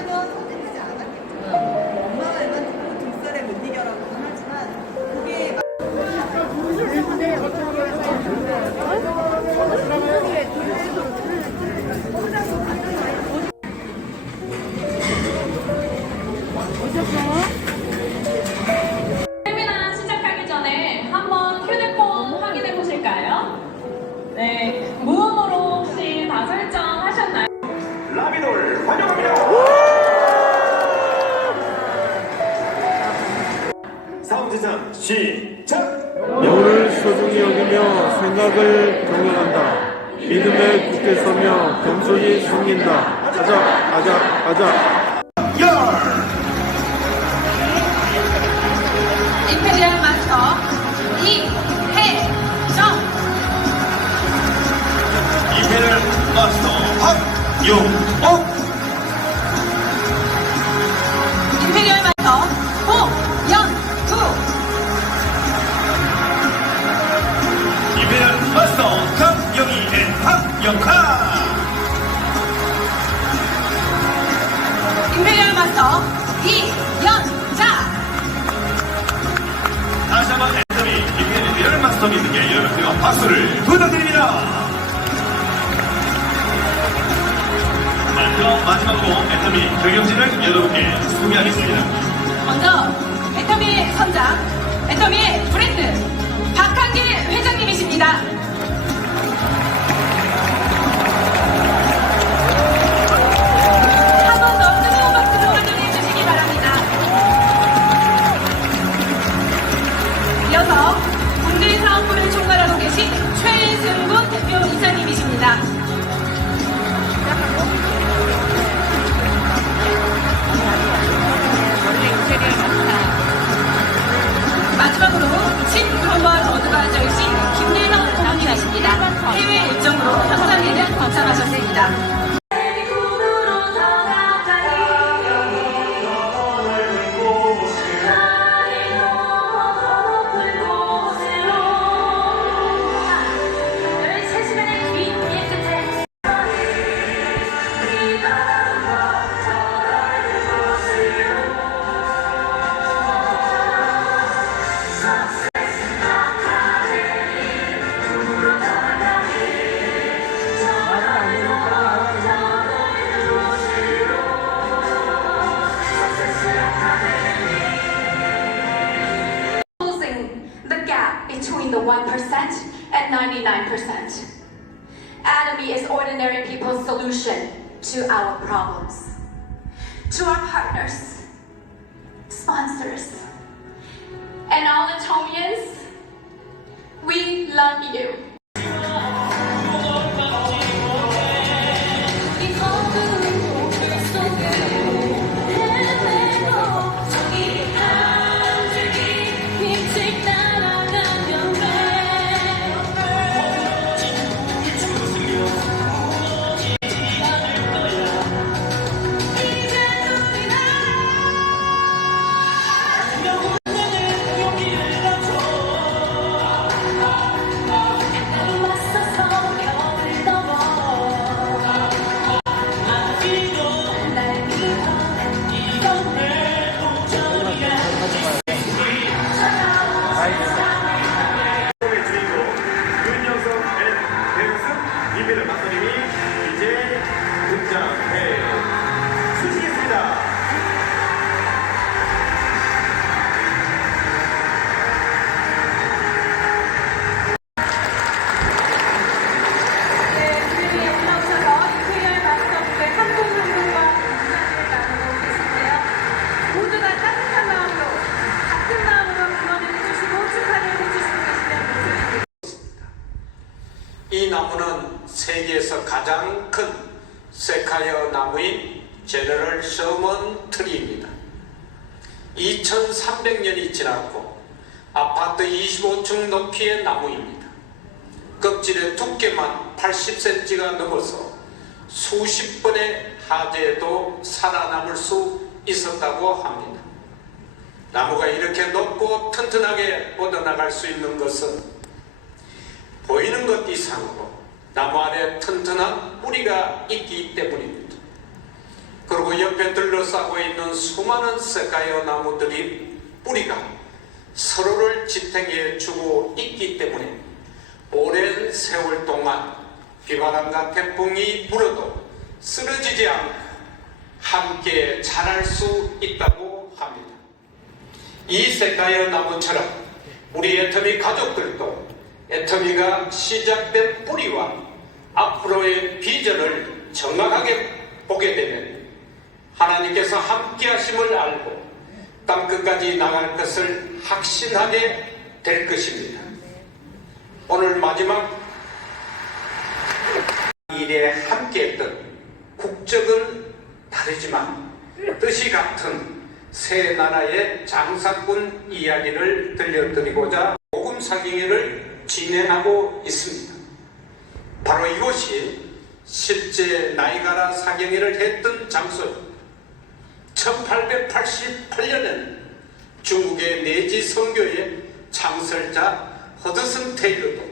만나면 선택하지 않았겠죠. 엄마가 일반 등살에 못 이겨라고는 하지만 그게 세미나 시작하기 전에 한번 휴대폰 확인해 보실까요? 네, 무음으로 혹시 다 설정하셨나요? 라비돌 환영합니다. 사운드상 시작. 영혼을 소중히 여기며 생각을 경영한다. 믿음에 굳게 서며 겸손히 섬긴다. 가자. 임페리얼 마스터 이혜정. 이페를 마스터 박용옥. 임페리얼 마스터 고연구. 이페를 마스터 강영희 앤 박영하. 임페리얼 마스터 이연자. 다시 한번 앤서니 이페를 마스터님께 여러분들과 박수를 부탁드립니다. 자, 그럼 마지막으로 앤서니 경영진을 여러분께 소개하겠습니다. 먼저 애터미의 선장, 애터미의 브랜드 박한길 회장님이십니다. 한 번 더 뜨거운 박수로 환영해 주시기 바랍니다. 이어서 국내 사업부를 총괄하고 계신 최승곤 대표 이사님이십니다. 마지막으로 칩 글로벌 어드바이저이신 김래성 부장님이십니다. 해외 일정으로 현장에는 거창하셨습니다. The gap between the 1% and 99%. Atomy is ordinary people's solution to our problems. To our partners, sponsors, and all Atomians, we love you. 이페를 마스터님이 이제 등장해 주시겠습니다. 네, 주민이 올라오셔서 임페리얼 마스터분의 한국운동과 인사를 나누고 계신데요. 모두가 따뜻한 마음으로, 같은 마음으로 응원을 해주시고 축하를 해주시고 계시는 모습입니다. 이 나무는 세계에서 가장 큰 세카이어 나무인 제너럴 셔먼 트리입니다. 2300년이 지났고 아파트 25층 높이의 나무입니다. 껍질의 두께만 80cm가 넘어서 수십 번의 화재에도 살아남을 수 있었다고 합니다. 나무가 이렇게 높고 튼튼하게 뻗어나갈 수 있는 것은 보이는 것 이상으로 나무 안에 튼튼한 뿌리가 있기 때문입니다. 그리고 그 옆에 둘러싸고 있는 수많은 세카이어 나무들이 뿌리가 서로를 지탱해 주고 있기 때문에 오랜 세월 동안 비바람과 태풍이 불어도 쓰러지지 않고 함께 자랄 수 있다고 합니다. 이 세카이어 나무처럼 우리 애터미 가족들도 애터미가 시작된 뿌리와 앞으로의 비전을 정확하게 보게 되면 하나님께서 함께 하심을 알고 땅끝까지 나갈 것을 확신하게 될 것입니다. 오늘 마지막 일에 함께했던 국적은 다르지만 뜻이 같은 세 나라의 장사꾼 이야기를 들려드리고자 복음 사경회를 진행하고 있습니다. 바로 이곳이 실제 나이가라 사경회를 했던 장소입니다. 1888년에는 중국의 내지 선교의 창설자 허드슨 테일러도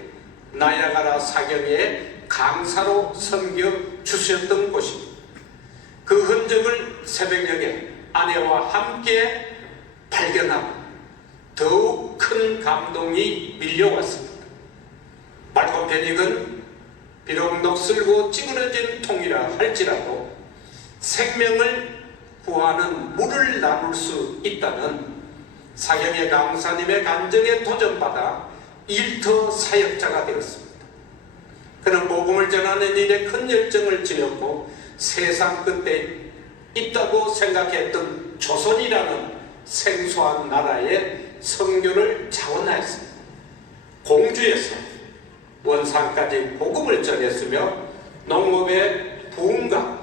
나이아가라 사경회의 강사로 섬겨 주셨던 곳입니다. 그 흔적을 새벽녘에 아내와 함께 발견하고 더욱 큰 감동이 밀려왔습니다. 맑고 편익은 비록 녹슬고 찌그러진 통이라 할지라도 생명을 구하는 물을 나눌 수 있다는 사경의 강사님의 간증에 도전받아 일터 사역자가 되었습니다. 그는 복음을 전하는 일에 큰 열정을 지녔고 세상 끝에 있다고 생각했던 조선이라는 생소한 나라의 선교를 자원하였습니다. 공주에서 원산까지 복음을 전했으며 농업의 부흥과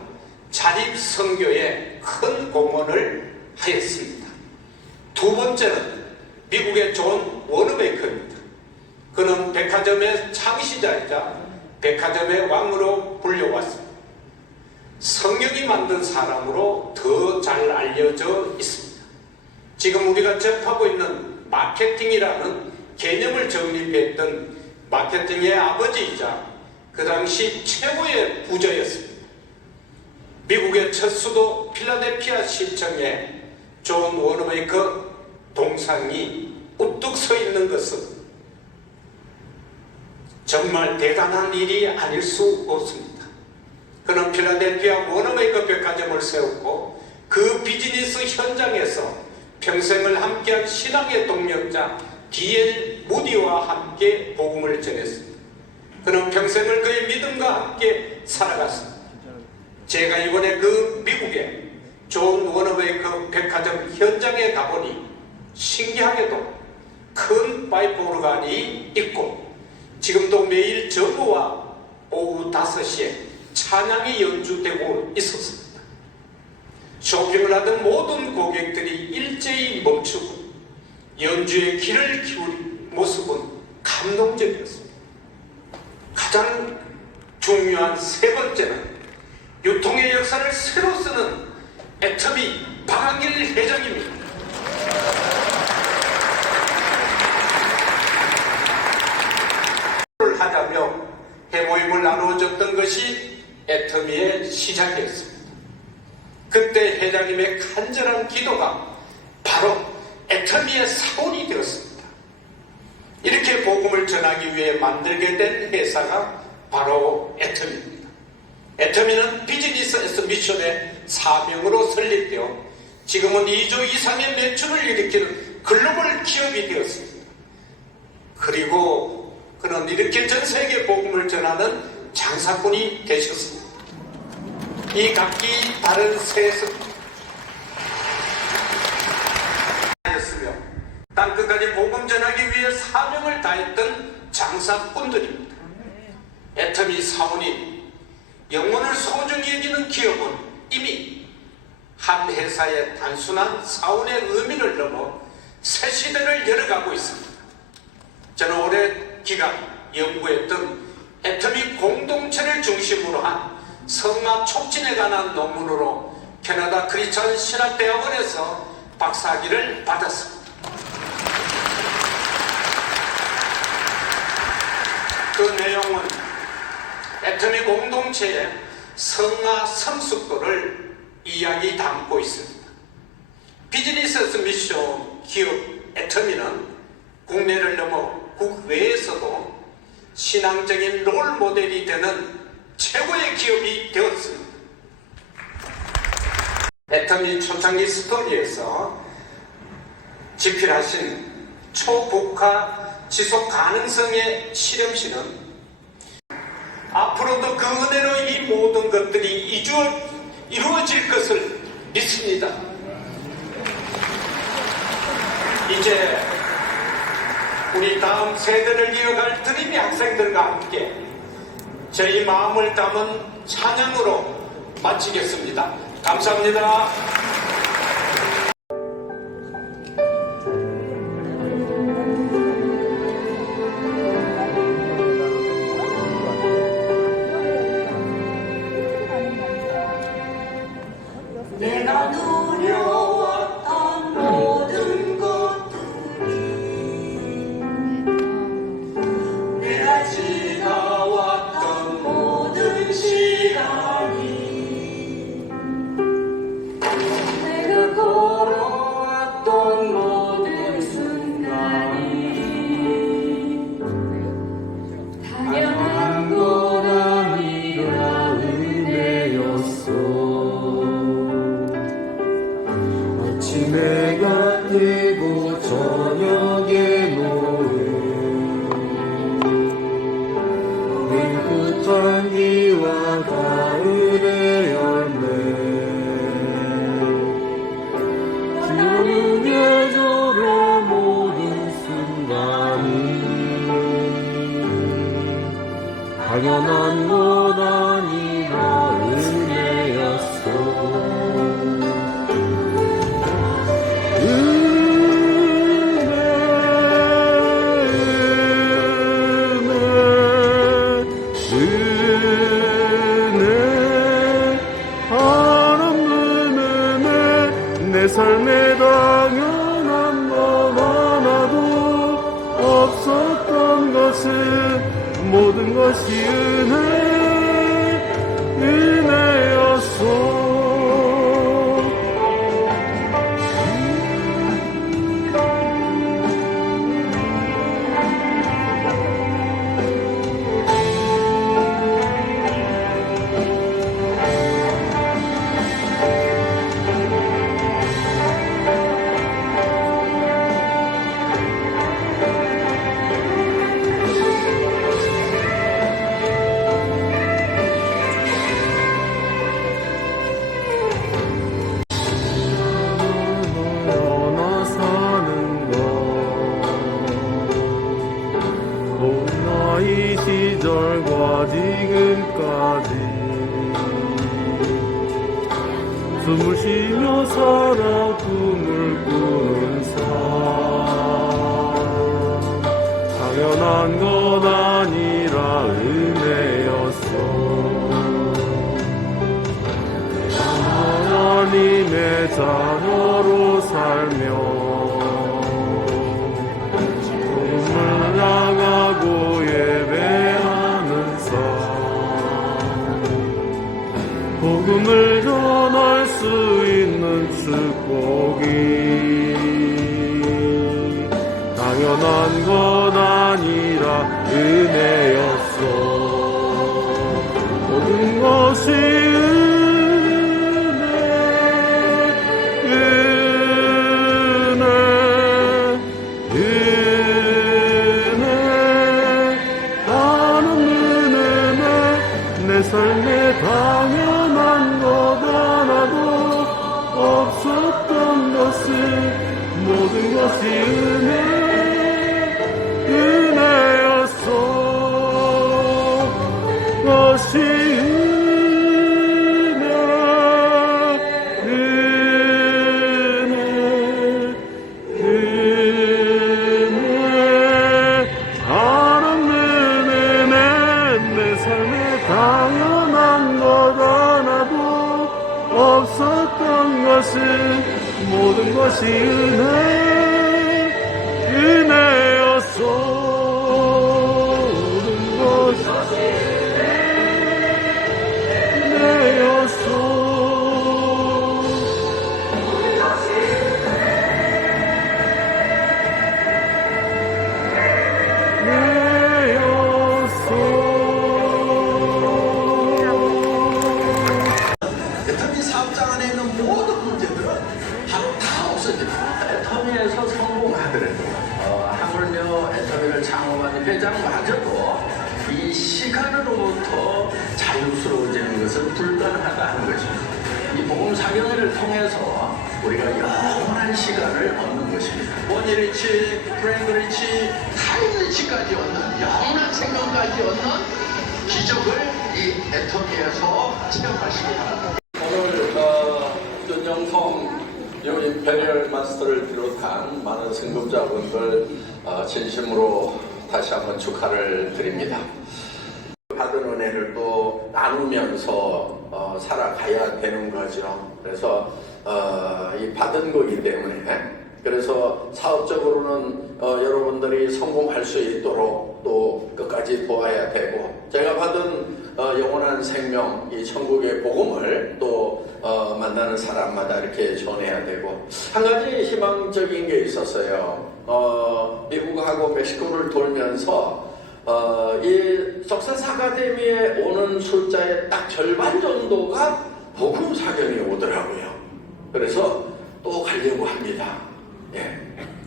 자립 선교에 큰 공헌을 하였습니다. 두 번째는 미국의 존 워너베이커입니다. 그는 백화점의 창시자이자 백화점의 왕으로 불려왔습니다. 성경이 만든 사람으로 더 잘 알려져 있습니다. 지금 우리가 접하고 있는 마케팅이라는 개념을 정립했던 마케팅의 아버지이자 그 당시 최고의 부자였습니다. 미국의 첫 수도 필라델피아 시청에 존 워너베이커 동상이 우뚝 서 있는 것은 정말 대단한 일이 아닐 수 없습니다. 그는 필라델피아 워너베이커 백화점을 세웠고 그 비즈니스 현장에서 평생을 함께한 신앙의 동력자 D.L. 무디와 함께 복음을 전했습니다. 그는 평생을 그의 믿음과 함께 살아갔습니다. 제가 이번에 그 미국의 존 워너베이커 백화점 현장에 가보니 신기하게도 큰 파이프 오르간이 있고 지금도 매일 저녁과 오후 5시에 찬양이 연주되고 있었습니다. 쇼핑을 하던 모든 고객들이 일제히 멈추고 연주에 귀를 기울인 모습은 감동적이었습니다. 가장 중요한 세 번째는 유통의 역사를 새로 쓰는 애터미 박한길 회장입니다. 하자며 회모임을 나누어줬던 것이 애터미의 시작이었습니다. 그때 회장님의 간절한 기도가 바로 애터미의 사원이 되었습니다. 이렇게 복음을 전하기 위해 만들게 된 회사가 바로 애터미입니다. 애터미는 비즈니스 미션의 사명으로 설립되어 지금은 2조 이상의 매출을 일으키는 글로벌 기업이 되었습니다. 그리고 그는 이렇게 전 세계 복음을 전하는 장사꾼이 되셨습니다. 이 각기 다른 세습 하였으며 땅끝까지 복음 전하기 위해 사명을 다했던 장사꾼들입니다. 애터미 사원인 영혼을 소중히 여기는 기업은 이미 한 회사의 단순한 사원의 의미를 넘어 새 시대를 열어가고 있습니다. 저는 오랜 기간 연구했던 애터미 공동체를 중심으로 한 성화 촉진에 관한 논문으로 캐나다 크리스천 신학대학원에서 박사학위를 받았습니다. 그 내용은 애터미 공동체의 성화 성숙도를 이야기 담고 있습니다. 비즈니스 미션 기업 애터미는 국내를 넘어 국외에서도 신앙적인 롤 모델이 되는 최고의 기업이 되었습니다. 애터미 초창기 스토리에서 집필하신 초국가 지속 가능성의 실험실은 앞으로도 그 은혜로 이 모든 것들이 이루어질 것을 믿습니다. 이제 우리 다음 세대를 이어갈 드림이 학생들과 함께 저희 마음을 담은 찬양으로 마치겠습니다. 감사합니다. 내가 누려왔던 모든 것들이 내가 지나왔던 모든 시간이 내가 걸어왔던 모든 순간이 당연한 것 아니라 은혜였어. 아침에가 뜨고 저녁에 노을 맹구장이와 가을의 열매 기오는 계절의 모든 순간이 당연한 것 아니라 은혜였어. 내 삶에 당연한 것 하나도 없었던 것은 모든 것이 은혜였어. 나이 시절과 지금까지 숨을 쉬며 살아 꿈을 꾸는 삶 당연한 것 아니라 은혜였어. 하나님의 자녀로 살며 나가고 예배하는 삶 복음을 전할 수 있는 축복이 당연한 것 아니라 은혜였어. 모든 것이 내 삶에 당연한 것 하나도 없었던 것은 모든 것이 은혜였어. 것이 당연한 것 하나도 없었던 것은 모든 것이 은혜였어. 모든 것이 은혜였어. 자유스러워지는 것은 불가능하다 하는 것입니다. 이 복음 사경회를 통해서 우리가 영원한 시간을 얻는 것입니다. 원리치, 프랭그리치, 타임리치까지 얻는 영원한 생명까지 얻는 기적을 이 애터미에서 체험하시기 바랍니다. 오늘 윤영성 임페리얼 마스터를 비롯한 많은 승급자분들 진심으로 다시 한번 축하를 드립니다. 받은 은혜를 또 나누면서 살아가야 되는 거죠. 그래서 이 받은 거기 때문에 그래서 사업적으로는 여러분들이 성공할 수 있도록 또 끝까지 도와야 되고 제가 받은 영원한 생명 이 천국의 복음을 또 만나는 사람마다 이렇게 전해야 되고 한 가지 희망적인 게 있었어요. 미국하고 멕시코를 돌면서 이 석세스 아카데미에 오는 숫자의 딱 절반 정도가 복음 사경이 오더라고요. 그래서 또 가려고 합니다. 예.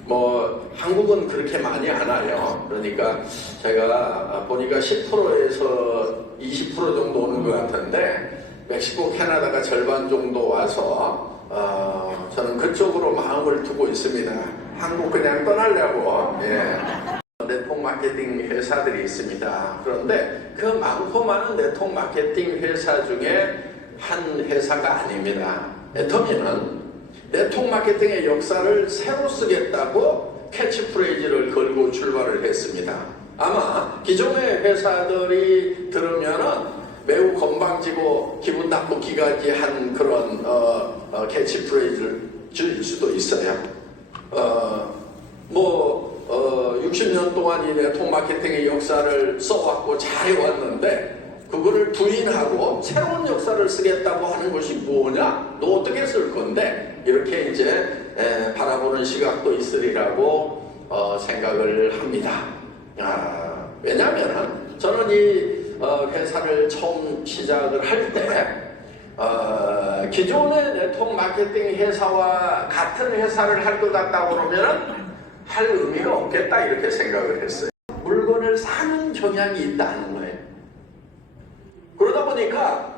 뭐 한국은 그렇게 많이 안 와요. 그러니까 제가 보니까 10%에서 20% 정도 오는 것 같은데 멕시코, 캐나다가 절반 정도 와서 저는 그쪽으로 마음을 두고 있습니다. 한국 그냥 떠나려고. 예. 네트워크 마케팅 회사들이 있습니다. 그런데 그 많고 많은 네트워크 마케팅 회사 중에 한 회사가 아닙니다. 애터미는 네트워크 마케팅의 역사를 새로 쓰겠다고 캐치프레이즈를 걸고 출발을 했습니다. 아마 기존의 회사들이 들으면은 매우 건방지고 기분 나쁘기까지 한 그런 캐치프레이즈일 수도 있어요. 60년 동안 이 네트워크 마케팅의 역사를 써왔고 잘해왔는데 그거를 부인하고 새로운 역사를 쓰겠다고 하는 것이 뭐냐? 너 어떻게 쓸 건데? 이렇게 이제 바라보는 시각도 있으리라고 생각을 합니다. 왜냐하면 저는 이 회사를 처음 시작을 할 때 기존의 네트워크 마케팅 회사와 같은 회사를 할 것 같다고 그러면 할 의미가 없겠다 이렇게 생각을 했어요. 물건을 사는 경향이 있다는 거예요. 그러다 보니까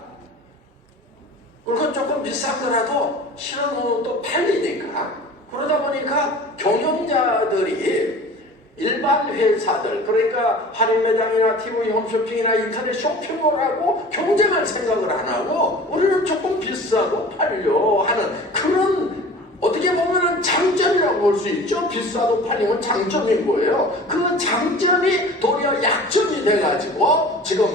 물건 조금 비싼 거라도 실어놓으면 또 팔리니까 그러다 보니까 경영자들이 일반 회사들 그러니까 할인 매장이나 TV 홈쇼핑이나 인터넷 쇼핑몰하고 경쟁할 생각을 안 하고 우리는 조금 비싸도 팔려 하는 그런 어떻게 보면 장점이라고 볼 수 있죠. 비싸도 팔리면 장점인 거예요. 그 장점이 도리어 약점이 돼가지고 지금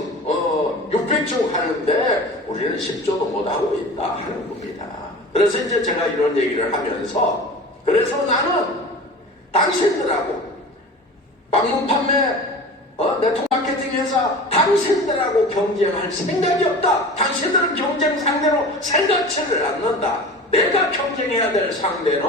600조 하는데 우리는 10조도 못하고 있다 하는 겁니다. 그래서 이제 제가 이런 얘기를 하면서 그래서 나는 당신들하고 방문 판매 네트워크 마케팅 회사 당신들하고 경쟁할 생각이 없다. 당신들은 경쟁 상대로 생각지를 않는다. 내가 경쟁해야 될 상대는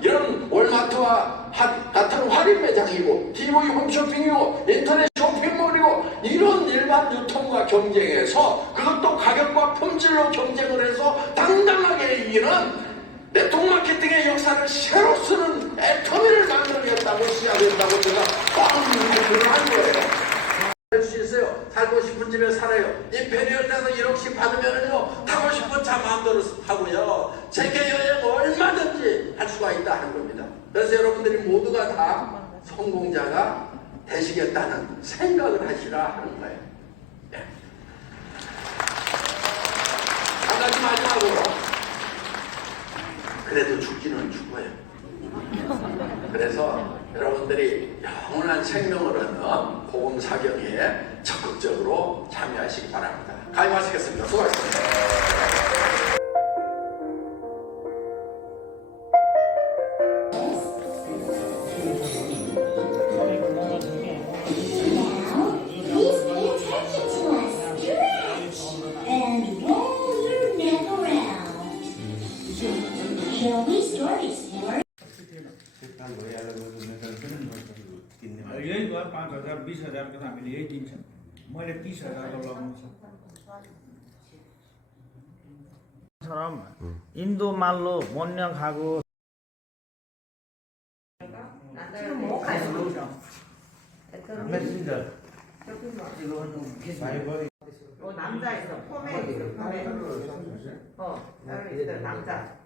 이런 월마트와 같은 할인 매장이고 TV 홈쇼핑이고 인터넷 쇼핑몰이고 이런 일반 유통과 경쟁해서 그것도 가격과 품질로 경쟁을 해서 당당하게 이기는 네트워크 마케팅의 역사를 새로 쓰는 애터미를 만들겠다고 시작했다고 제가 꽝 한 거예요. 할 수 있어요. 살고 싶은 집에 살아요. 임페리얼에서 1억씩 받으면요 타고 싶은 차 마음대로 하고요. 세계 여행 얼마든지 할 수가 있다 하는 겁니다. 그래서 여러분들이 모두가 다 성공자가 되시겠다는 생각을 하시라 하는 거예요. 네. 한 가지 마지막으로 그래도 죽기는 죽어요. 그래서 여러분들이 영원한 생명을 얻는 복음 사경에 적극적으로 참여하시기 바랍니다. 가임하시겠습니다. 수고하셨습니다. यही भयो 5,000 20,000 को त हामीले यही दिन्छ मैले 30,000 को लगाउनु 처럼 인도 말로 못냥 하고 남자 있어. 포메 있어. 포메. 딸 있어. 남자.